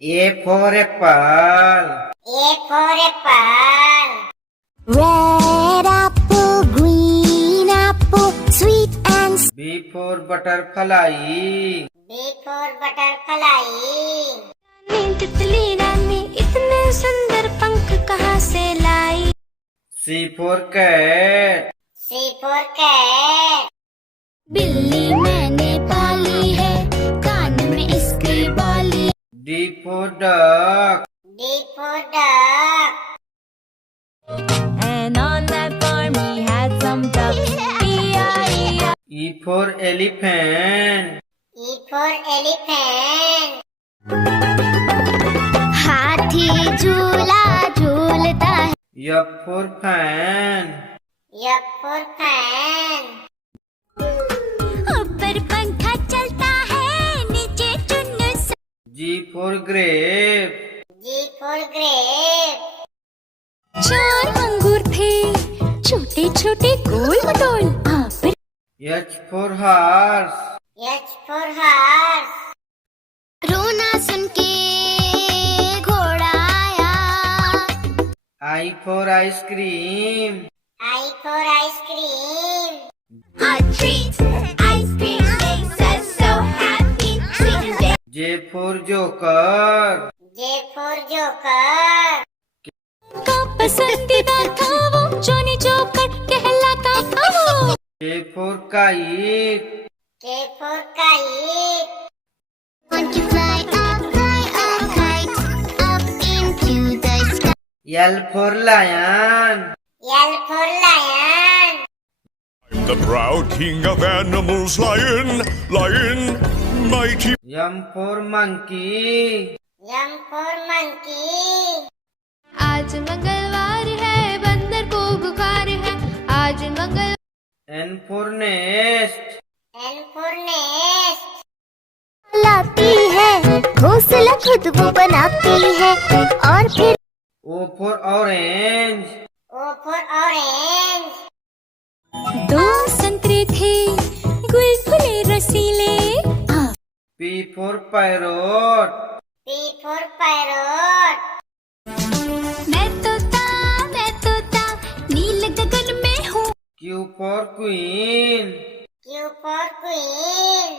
A for apple. A for apple. Red apple, green apple, sweet and B for butterfly. B for butterfly. तितली रानी इतने सुंदर पंख कहाँ से लाई? C for cat. C for cat. बिल्ली मैंने पाली है, कान में इसके बाली। D for duck. D for duck. And on that farm he had some ducks. E-I-E-I. E for elephant. E for elephant. हाथी झूला झूलता है। F for fan. F for fan. ऊपर पंखा चलता है, नीचे चुन्नू सा। G for grape. G for grape. 4 अंगूर थे, छोटे छोटे गोल मटोल। H for horse. H for horse. रोना सुन के घोड़ा आया। I for ice cream. I for ice cream. A treat, ice cream makes us so happy. Sweet and very. J for joker. J for joker. का पसंदीदा था वो, Johnny joker कहलाता था वो। K for kite. K for kite. Want to fly a kite up into the sky. L for lion. L for lion. The proud king of animals, lion, mighty. M for monkey. M for monkey. आज मंगलवार है, बंदर को बुखार है। आज मंगल N for nest. N for nest. लाती है, घोंसला खुद वो बनाती है। और फिर O for orange. O for orange. 2 संतरे थे, गुलगुले रसीले। P for parrot. P for parrot. मैं तोता नील गगन में हूँ। Q for queen. Q for queen.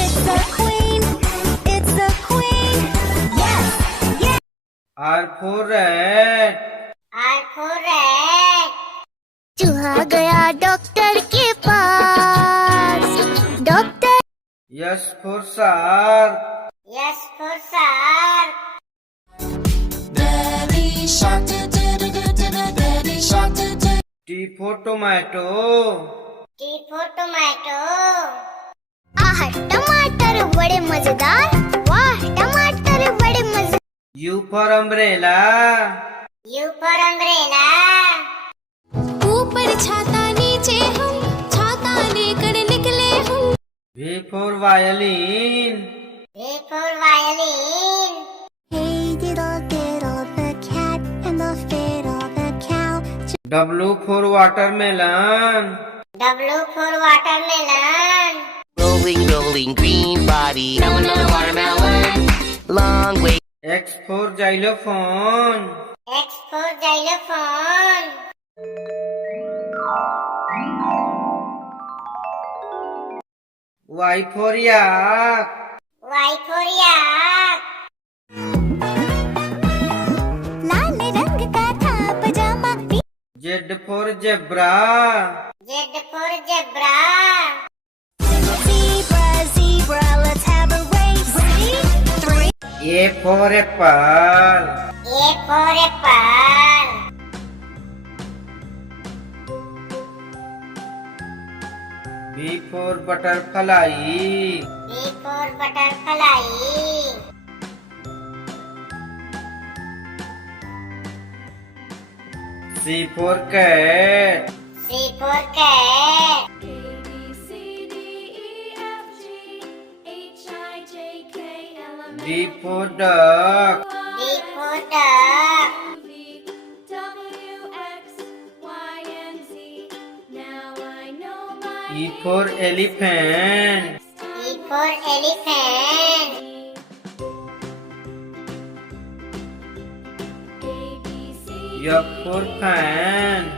It's the queen, it's the queen. Yes, yes. R for rat. R for rat. चूहा गया doctor के पास। Doctor S for shark. S for shark. Daddy shark, daddy shark, T for tomato. T for tomato. आह टमाटर बड़े मजेदार, वाह टमाटर बड़े मजेदार। U for umbrella. U for umbrella. ऊपर छाता नीचे हम, छाता लेकर निकले हम। V for violin. V for violin. Hey diddle the cat and the fiddle the cow. W for watermelon. W for watermelon. Rolling, rolling, green body. Now another watermelon. Long way. X for xylophone. X for xylophone. Y for yak. Y for yak. लाल रंग का था पजामा। Z for zebra. Z for zebra. Zebra, zebra, let's have a race. Ready? 3. A for apple. A for apple. B for butterfly. B for butterfly. C for cat. C for cat. D for duck. D for duck. E for elephant. E for elephant. F for fan.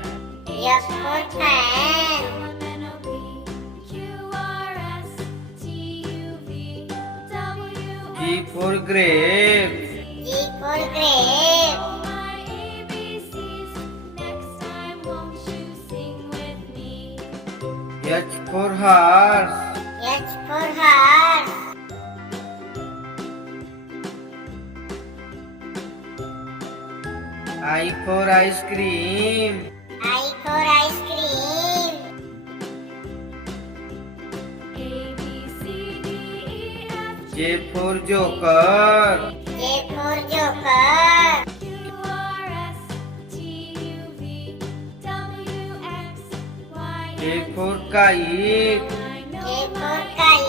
F for fan. G for grape. G for grape. H for horse. H for horse. I for ice cream. I for ice cream. J for joker. J for joker. K for kite. K for kite.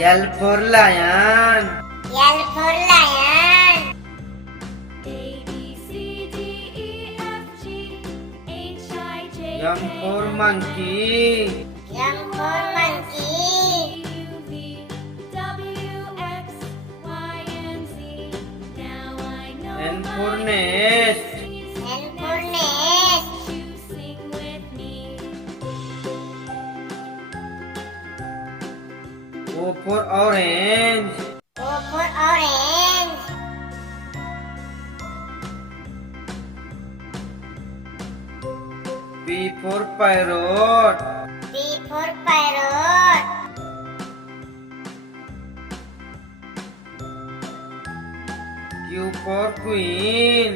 L for lion. L for lion. M for monkey. M for monkey. N for nest. N for nest. O for orange. O for orange. P for parrot. P for parrot. Q for queen.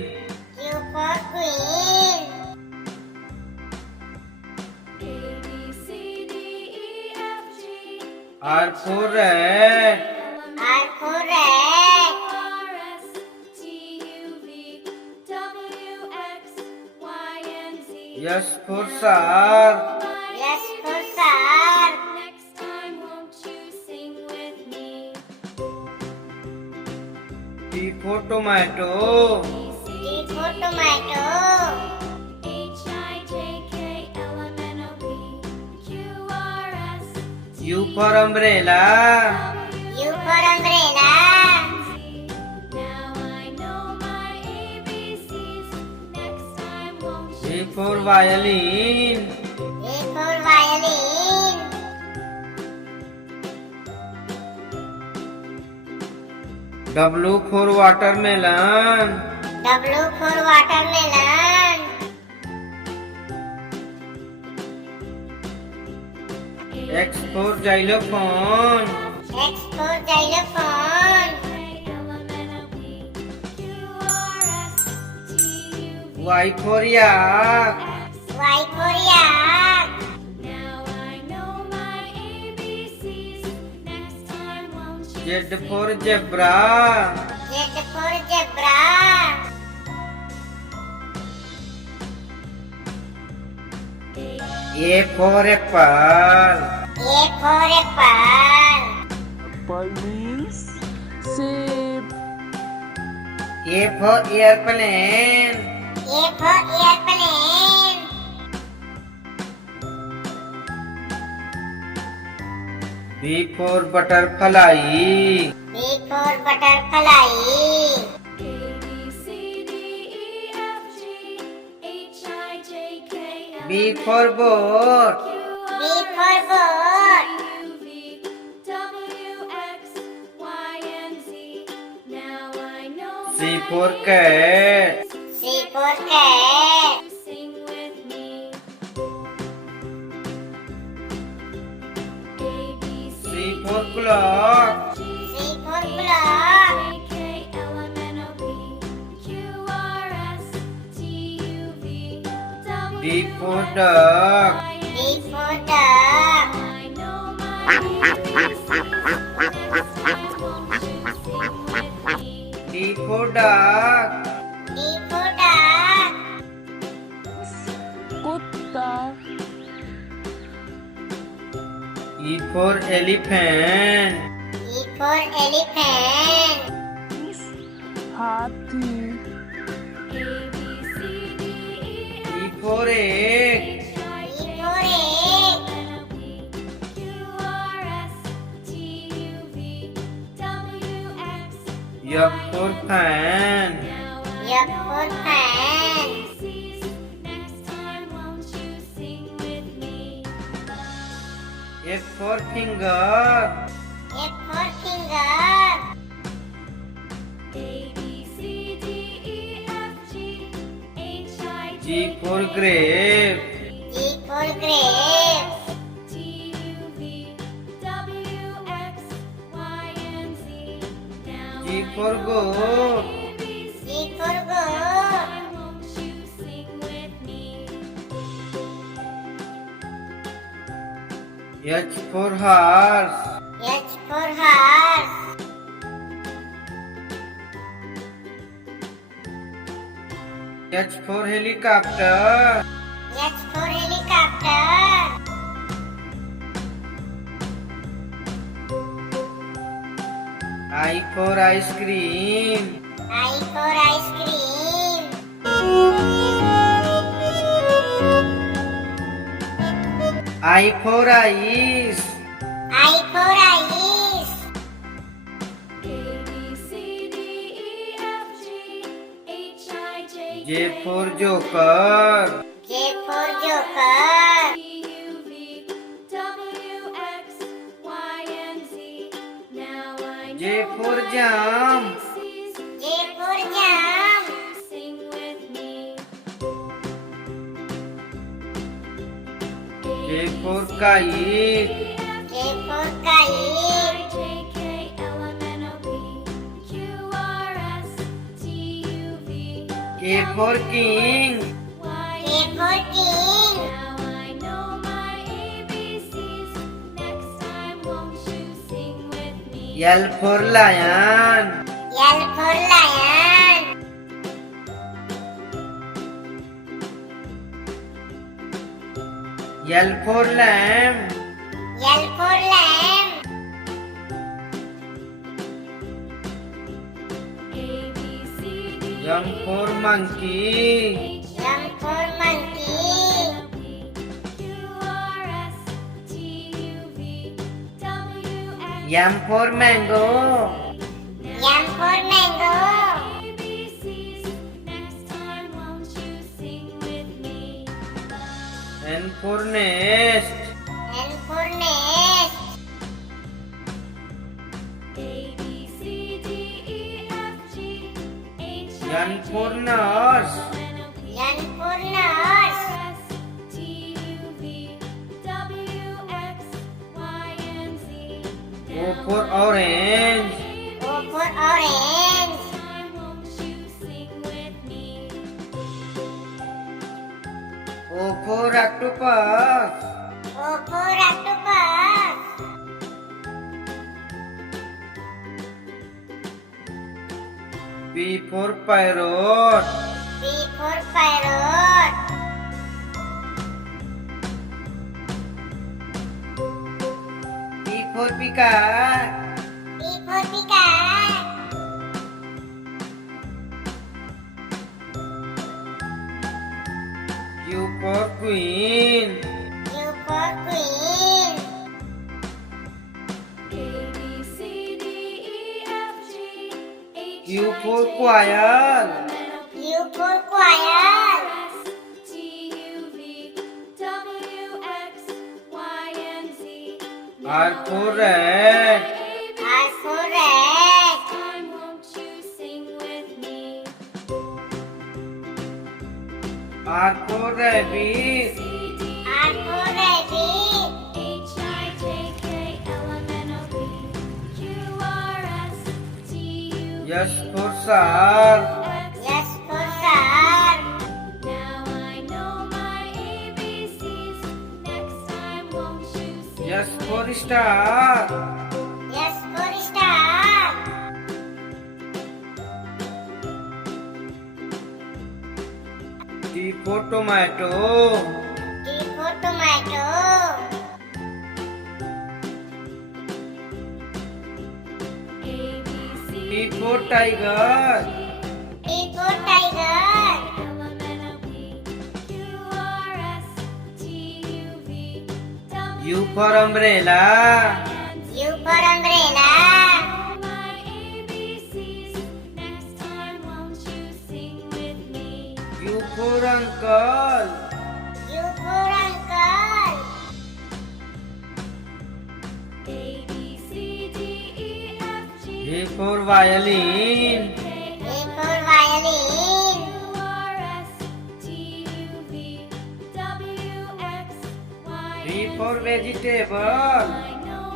Q for queen. R for rat. R for rat. S for shark. S for shark. T for tomato. T for tomato. U for umbrella. U for umbrella. V for violin. V for violin. W for watermelon. W for watermelon. X for xylophone. X for xylophone. Y for yak. Y for yak. Z for zebra. Z for zebra. A for apple. A for apple. Apple means shape. A for airplane. A for airplane. B for butterfly. B for butterfly. B for boat. B for boat. C for cat. C for cat. C for clock. C for clock. D for duck. D for duck. D for duck. D for duck. Kutta. E for elephant. E for elephant. Hathi. E for egg. E for egg. F for fan. F for fan. F for finger. F for finger. G for grape. G for grape. G for goat. G for goat. H for horse. H for horse. H for helicopter. H for helicopter. I for ice cream. I for ice cream. I for ice. I for ice. J for joker. J for joker. J for jump. J for jump. J for kite. J for kite. K for king. K for king. L for lion. L for lion. L for lamb. L for lamb. M for monkey. M for monkey. M for mango. M for mango. N for nest. N for nest. N for nurse. N for nurse. O for orange. O for orange. O for octopus. O for octopus. P for parrot. P for parrot. P for peacock. P for peacock. Q for queen. Q for queen. Q for quail. Q for quail. R for rat. R for rat. R for rabbit. R for rabbit. S for shark. S for shark. S for star. S for star. T for tomato. T for tomato. T for tiger. T for tiger. U for umbrella. U for umbrella. uncle. U for uncle. V for violin. V for violin. V for vegetable.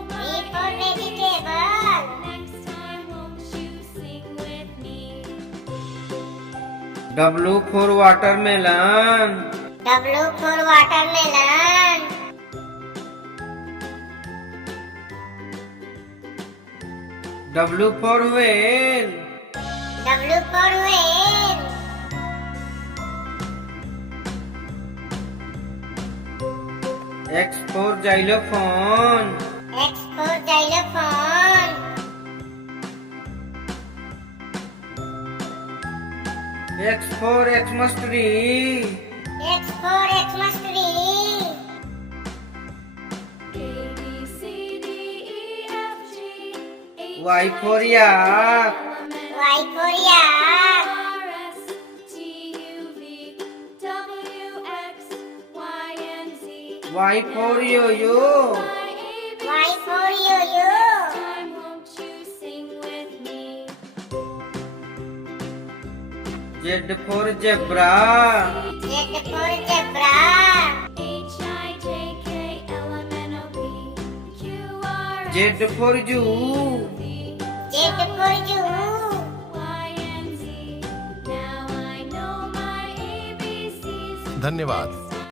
V for vegetable. W for watermelon. W for watermelon. W for whale. W for whale. X for xylophone. X for xylophone. X for Xmas tree. X for Xmas tree. Y for yak. Y for yak. Y for yo-yo. Y for yo-yo. Z for zebra. Z for zebra. Z for zoo. Z for zoo. धन्यवाद।